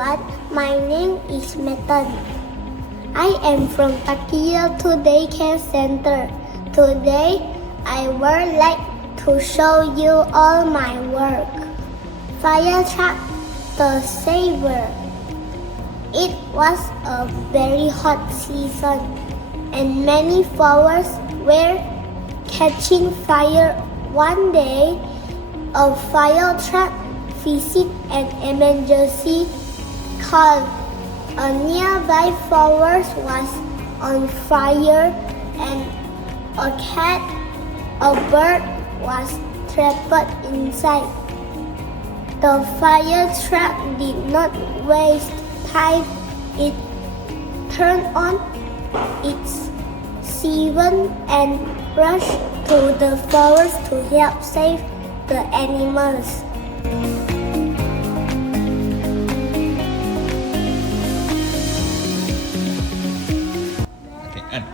everyone, my name is Metan. I am from Takia Today Care Center. Today, I would like to show you all my work. Fire truck, the saver. It was a very hot season, and many flowers were catching fire. One day, a fire truck visited an emergency call. A nearby forest was on fire and a cat, a bird, was trapped inside. The fire truck did not waste time. It turned on its siren and rushed to the forest to help save the animals. Okay, and